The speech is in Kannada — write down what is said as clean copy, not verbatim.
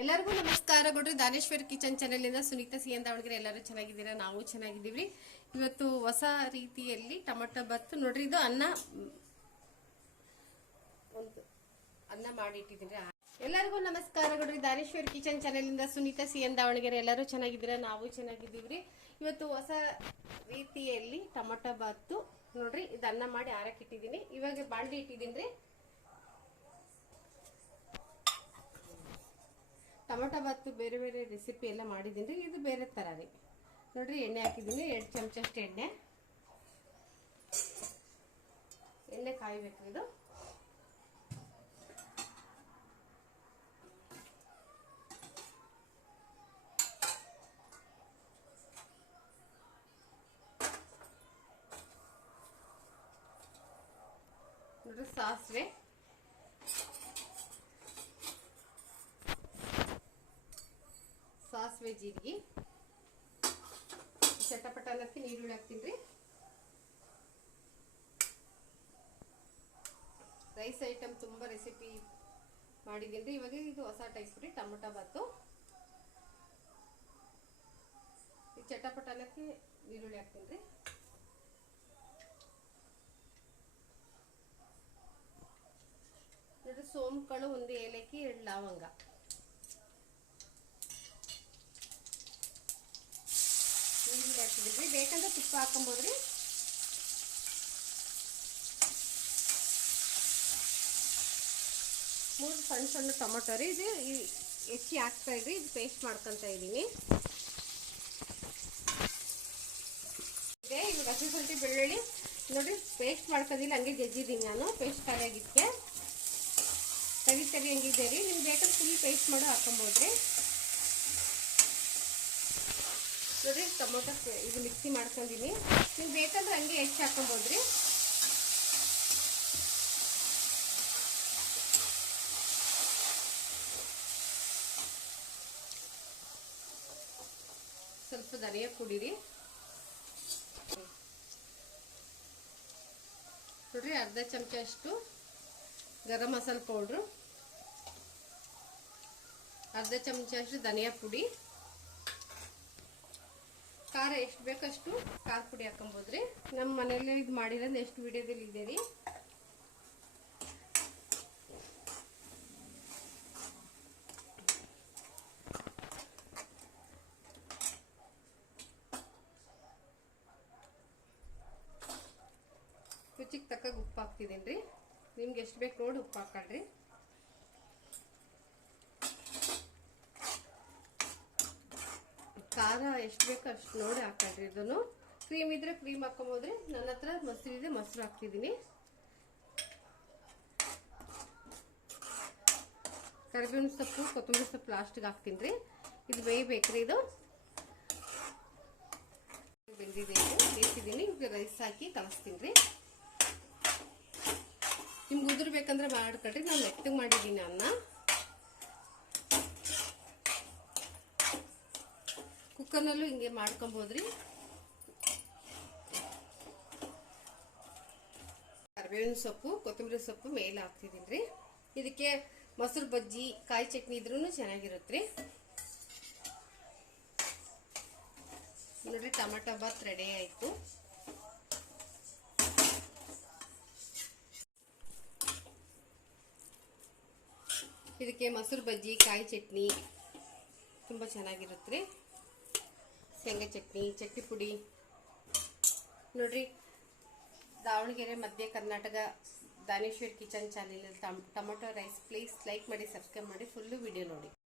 ಎಲ್ಲರಿಗೂ ನಮಸ್ಕಾರ ಗೌಡ್ರಿ. ದಾನೇಶ್ವರ್ ಕಿಚನ್ ಚಾನೆಲ್ ಇಂದ ಸುನೀತಾ ಸಿ ದಾವಣಗೆರೆ. ಎಲ್ಲರೂ ಚೆನ್ನಾಗಿದ್ದೀರಾ? ನಾವು ಚೆನ್ನಾಗಿದ್ದೀವಿ. ಇವತ್ತು ಹೊಸ ರೀತಿಯಲ್ಲಿ ಟೊಮೆಟೊ ಬಾತ್ ನೋಡ್ರಿ. ಇದು ಅನ್ನ ಮಾಡಿಟ್ಟಿದ್ದೀನಿ. ಎಲ್ಲರಿಗೂ ನಮಸ್ಕಾರ ಗೌಡ್ರಿ. ದಾನೇಶ್ವರ್ ಕಿಚನ್ ಚಾನೆಲ್ ಇಂದ ಸುನೀತಾ ಸಿ ದಾವಣಗೆರೆ. ಎಲ್ಲರೂ ಚೆನ್ನಾಗಿದ್ದೀರಾ? ನಾವು ಚೆನ್ನಾಗಿದ್ದೀವಿ. ಇವತ್ತು ಹೊಸ ರೀತಿಯಲ್ಲಿ ಟೊಮೆಟೊ ಬಾತ್ ನೋಡ್ರಿ. ಇದು ಅನ್ನ ಮಾಡಿ ಆರಕ್ಕೆ ಇಟ್ಟಿದ್ದೀನಿ. ಇವಾಗ ಬಾಂಡಿ ಇಟ್ಟಿದ್ದೀನಿ. ಟೊಮೆಟೊ ಬಾತ್ ಬೇರೆ ಬೇರೆ ರೆಸಿಪಿ ಎಲ್ಲ ಮಾಡಿದ್ದೀನಿ. ಇದು ಬೇರೆ ಥರ ರೀ. ನೋಡ್ರಿ, ಎಣ್ಣೆ ಹಾಕಿದ್ದೀನಿ. 2 ಚಮಚಷ್ಟು ಎಣ್ಣೆ ಕಾಯಬೇಕು. ಇದು ನೋಡ್ರಿ, ಸಾಸಿವೆ ಜೀರಿಗೆ ಚಟಪಟ ಅನ್ನಕ್ಕೆ ನೀರುಳ್ಳಿ ಹಾಕ್ತೀನಿ. ರೈಸ್ ಐಟಮ್ ತುಂಬ ರೆಸಿಪಿ ಮಾಡಿದ್ದೀನಿ. ಇವಾಗ ಇದು ಹೊಸ ಟೈಪ್ ರೀ ಟೊಮೆಟೊ ಬಾತು. ಈ ಚಟಪಟ ಅನ್ನಕ್ಕೆ ನೀರುಳ್ಳಿ ಹಾಕ್ತೀನಿ. ನೋಡ್ರಿ, ಸೋಂಕಾಳು, 1 ಏಲಕ್ಕಿ, 2 ಲವಂಗ. ನೀರುಳ್ಳಿ ಹಾಕಿದ್ರಿ. ಬೇಕಂದ್ರೆ ತುಪ್ಪ ಹಾಕೊಂಬೋದ್ರಿ. ಮೂರು ಸಣ್ಣ ಟೊಮೆಟೊ ರೀ. ಇದು ಹೆಚ್ಚಿ ಹಾಕ್ತಾ ಇದ್ರಿ. ಇದು ಪೇಸ್ಟ್ ಮಾಡ್ಕೊತ ಇದ್ದೀನಿ. ಇವಾಗ ಹಸಿಶುಂಠಿ ಬೆಳ್ಳುಳ್ಳಿ ನೋಡ್ರಿ ಪೇಸ್ಟ್ ಮಾಡ್ಕೋದಿಲ್ಲ, ಹಂಗೆ ಜಜ್ಜಿದ್ದೀನಿ ನಾನು. ಪೇಸ್ಟ್ ಖಾಲಿಯಾಗಿದ್ದಕ್ಕೆ ತರಿ ಹಂಗಿದೆ ರೀ. ನಿಮ್ಗೆ ಬೇಕಾದ್ರೆ ಫುಲ್ ಪೇಸ್ಟ್ ಮಾಡೋ ಹಾಕೊಬೋದ್ರಿ. ನೋಡ್ರಿ, ಟೊಮೊಟೊ ಇದು ಮಿಕ್ಸಿ ಮಾಡ್ಕೊಂಡಿನಿ. ನೀವು ಬೇಕಂದ್ರೆ ಹಂಗೆ ಹೆಚ್ಚು ಹಾಕೊಬೋದ್ರಿ. ಸ್ವಲ್ಪ ಧನಿಯಾ ಪುಡಿ ರೀ. ನೋಡ್ರಿ, ಅರ್ಧ ಚಮಚ ಅಷ್ಟು ಗರಂ ಮಸಾಲ ಪೌಡ್ರು, ಅರ್ಧ ಚಮಚ ಅಷ್ಟು ಧನಿಯಾ ಪುಡಿ. ಖಾರ ಎಷ್ಟು ಬೇಕಷ್ಟು ಖಾರ ಪುಡಿ ಹಾಕೊಬೋದ್ರಿ. ನಮ್ಮ ಮನೆಯಲ್ಲೇ ಇದು ಮಾಡಿರೋದು ಎಷ್ಟು ವಿಡಿಯೋದಲ್ಲಿ ಇದೆ ರೀ. ರುಚಿಗೆ ತಕ್ಕ ಉಪ್ಪು ಹಾಕ್ತಿದ್ದೀನಿ ರೀ. ನಿಮ್ಗೆ ಎಷ್ಟು ಬೇಕು ನೋಡಿ ಉಪ್ಪು ಹಾಕೊಳ್ರಿ. ಖಾರ ಎಷ್ಟು ಬೇಕು ಅಷ್ಟು ನೋಡಿ ಹಾಕೊಳ್ರಿ. ಇದನ್ನು ಕ್ರೀಮ್ ಇದ್ರೆ ಕ್ರೀಮ್ ಹಾಕೊಬೋದ್ರಿ. ನನ್ನ ಹತ್ರ ಮೊಸರು ಇದೆ, ಮೊಸರು ಹಾಕ್ತಿದ್ದೀನಿ. ಕರಿಬೇವಿನ ಸೊಪ್ಪು, ಕೊತ್ತಂಬರಿ ಸೊಪ್ಪು ಲಾಸ್ಟಿಗೆ ಹಾಕ್ತೀನಿ ರೀ. ಇದು ಬೇಯಬೇಕ್ರಿ. ಇದು ಬೆಂದಿದೆ, ಬೇಯಿಸಿದ್ದೀನಿ. ಈಗ ರೈಸ್ ಹಾಕಿ ಕಲಿಸ್ತೀನಿ ರೀ. ನಿಮ್ಗೆ ಉದುರು ಬೇಕಂದ್ರೆ ಮಾಡ್ಕೊಳ್ರಿ. ನಾನು ಮೆತ್ತಗೆ ಮಾಡಿದ್ದೀನಿ ಅನ್ನ. ಕುಕ್ಕರ್ನಲ್ಲೂ ಹಿಂಗೆ ಮಾಡ್ಕೊಬೋದ್ರಿ. ಕರಿಬೇವಿನ ಸೊಪ್ಪು, ಕೊತ್ತಂಬರಿ ಸೊಪ್ಪು ಮೇಲೆ ಹಾಕ್ತಿದ್ದೀನಿ ರೀ. ಇದಕ್ಕೆ ಮೊಸರು ಬಜ್ಜಿ, ಕಾಯಿ ಚಟ್ನಿ ಇದ್ರೂ ಚೆನ್ನಾಗಿರುತ್ತೆ. ನೋಡ್ರಿ, ಟೊಮೆಟೊ ಬಾತ್ ರೆಡಿ ಆಯಿತು. ಇದಕ್ಕೆ ಮೊಸರು ಬಜ್ಜಿ, ಕಾಯಿ ಚಟ್ನಿ ತುಂಬ ಚೆನ್ನಾಗಿರುತ್ತೆ. ಶೇಂಗಾ ಚಟ್ನಿ, ಚಟ್ನಿ ಪುಡಿ. ನೋಡ್ರಿ, ದಾವಣಗೆರೆ ಮಧ್ಯ Karnataka Daneshwar kitchen channel tomato rice. Please like ಮಾಡಿ, ಸಬ್ಸ್ಕ್ರೈಬ್ ಮಾಡಿ, ಫುಲ್ಲು ವಿಡಿಯೋ ನೋಡಿ.